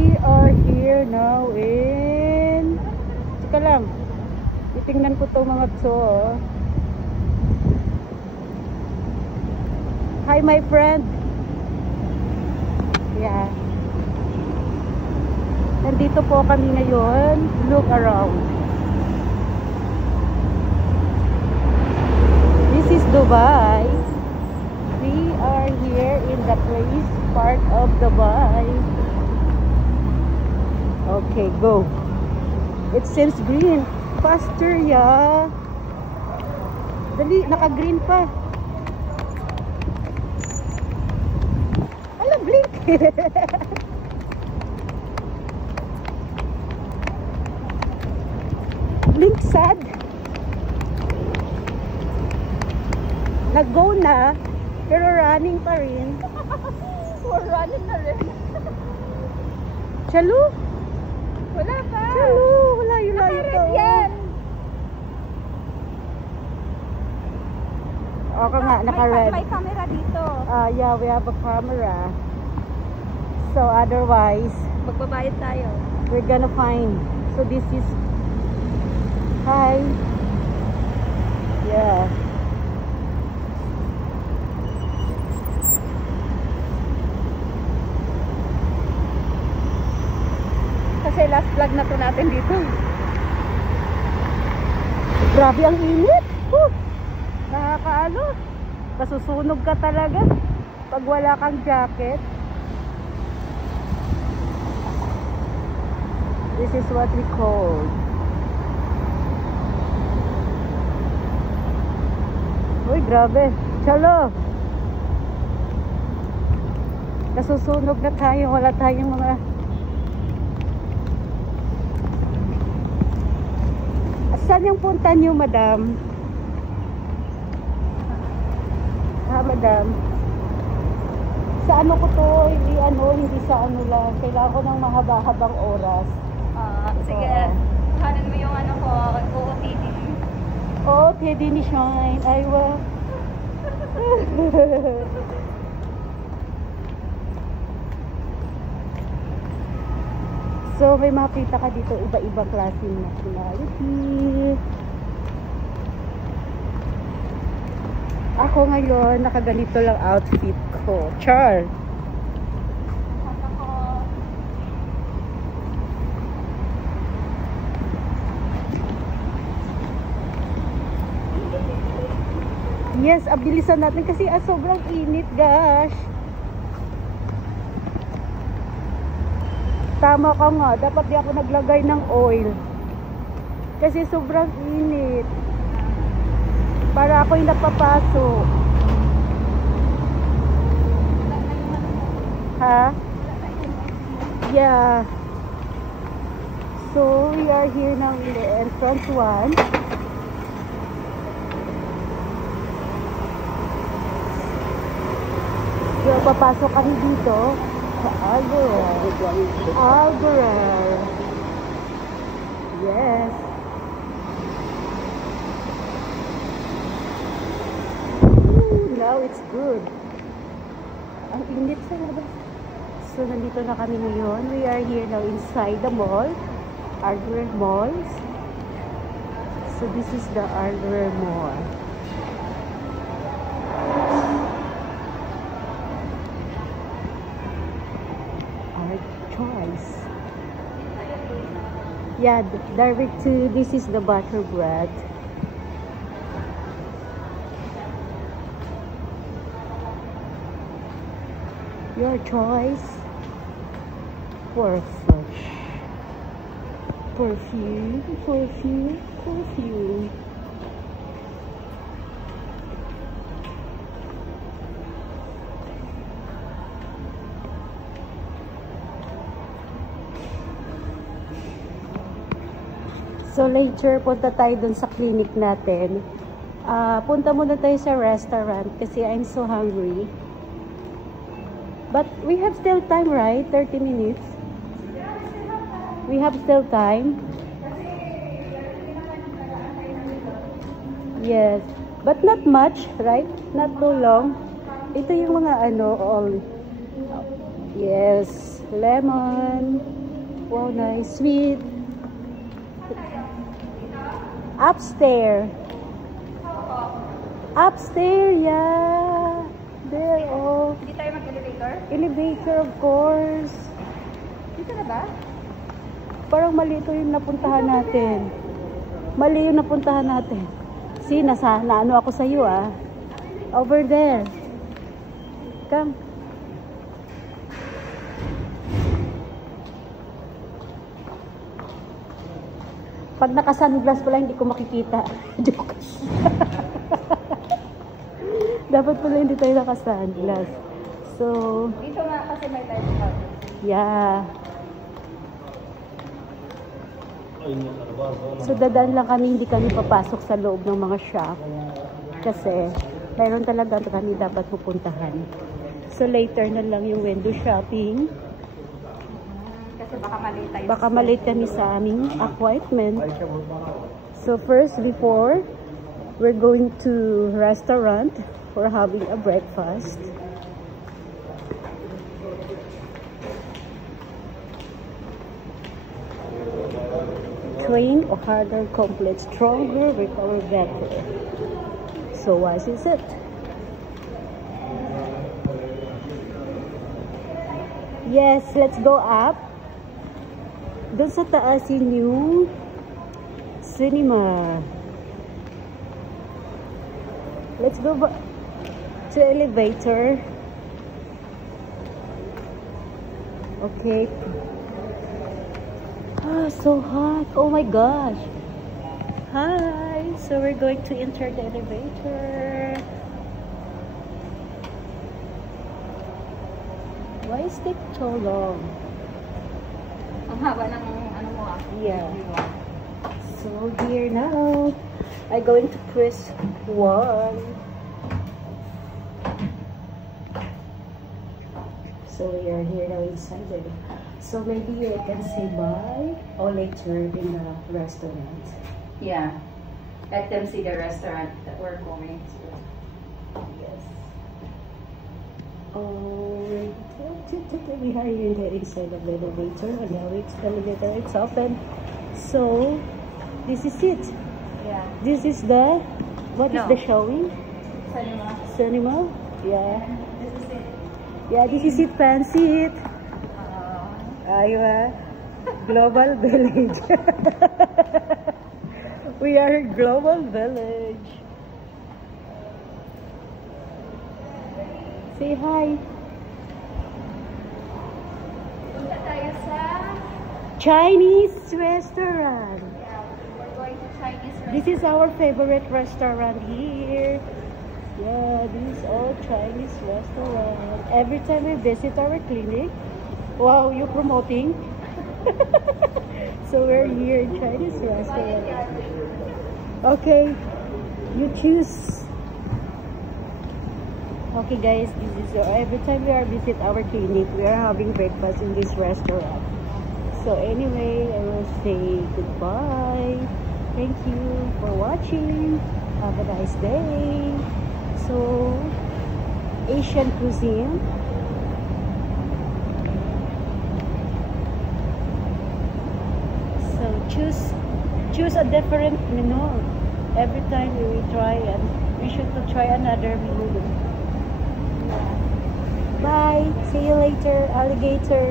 We are here now in... Tsaka lang. Titingnan ko itong mga to. Hi my friend. Yeah. Nandito po kami ngayon. Look around. This is Dubai. We are here in the place part of Dubai. Okay, go. It seems green. Faster, yeah. Dali, naka-green pa. Ala, blink. Blink sad. Nag-go na, pero running pa rin. We're running na rin. Chalo? Wala pa. Chalo, layo to. Yan. Okay nga, naka-red. May camera dito. Yeah, we have a camera. So otherwise, Magbabayad tayo. we're gonna find. So this is... Hi. Yeah. Kasi last vlog na to natin dito. Grabe ang init. Nakakaano. Kasusunog ka talaga pag wala kang jacket. This is what we call. Uy, grabe. Chalo. Kasusunog na tayo. Wala tayong mga... Saan yung punta niyo, madam? Madam. Sa ano ko to? Hindi sa ano lang. Kailangan ko ng mahaba-habang oras. Sige. Hanan mo yung ano ko, OOTD. Oh, Teddy ni Shine. Ay, wow. So, may makita ka dito iba-ibang klaseng nationality. Ako ngayon, nakaganito lang outfit ko. Char! Yes, abilisan natin kasi sobrang init, gosh. Tama ka nga, dapat di ako naglagay ng oil. Kasi sobrang init. Para ako'y napapasok. Ha? Yeah. So, we are here now in the entrance one. So, papasok kami dito sa Alburer. Yes. Now it's good. Ang init sa labas. So, nandito na kami ngayon. We are here now inside the mall. Alburer Malls. So, this is the Alburer Mall. Our choice. Yeah, direct to, this is the butter bread. Your choice. Perfect. Perfume. So later, punta tayo dun sa clinic natin. Punta muna tayo sa restaurant kasi I'm so hungry. But we have still time, right? 30 minutes. We have still time. Yes. But not much, right? Not too long. Ito yung mga all. Yes. Lemon. Wow, nice. Sweet. Upstairs. Upstairs, yeah. There, oh. Hindi tayo mag-elevator? Elevator, of course. Dito na ba? Parang mali ito yung napuntahan natin. Mali yung napuntahan natin. See, naano ako sa iyo, ah. Over there. Come. Pag naka-sunglass pala, hindi ko makikita. Joke. Dapat pala hindi tayo naka-sunglass. So, Dito nga kasi may time card. yeah. So, dadaan lang kami, hindi kami papasok sa loob ng mga shop. Kasi, mayroon talaga kami dapat pupuntahan. So, later na lang yung window shopping. Kasi baka mali tayo. Baka malate kami sa aming appointment. So, first, before, we're going to restaurant for having a breakfast. Train or harder, complete, stronger, recover better. So what is it? Yes, let's go up. Doon sa taas yung new cinema. Let's go to elevator. Okay. Ah, so hot. Oh my gosh. Hi. So we're going to enter the elevator. Why is it so long? Ang haba ng ano mo ah. Yeah. So here now, I'm going to press 1. So we are here now inside it. So maybe I can say bye or later in the restaurant. Yeah. Let them see the restaurant that we're going to. Yes. Oh, we are here in the inside of the elevator, and now it's the elevator. It's open. So this is it. Yeah. This is the what is No. the showing? Cinema. Cinema. Yeah. This is it. Yeah. This is it. Fancy it. Aywa. Global Village. We are Global Village. Say hi. Punta tayo sa... Chinese restaurant. Yeah, we're going to Chinese restaurant. This is our favorite restaurant here. Yeah, this is all Chinese restaurant. Every time we visit our clinic, wow, you promoting? So we're here in Chinese restaurant. Okay, you choose. Okay guys, this is every time we are visit our clinic, we are having breakfast in this restaurant. So anyway, I will say goodbye. Thank you for watching. Have a nice day. So, Asian cuisine. So choose a different menu. Every time we will try, and we should to try another menu. Bye. See you later, alligator.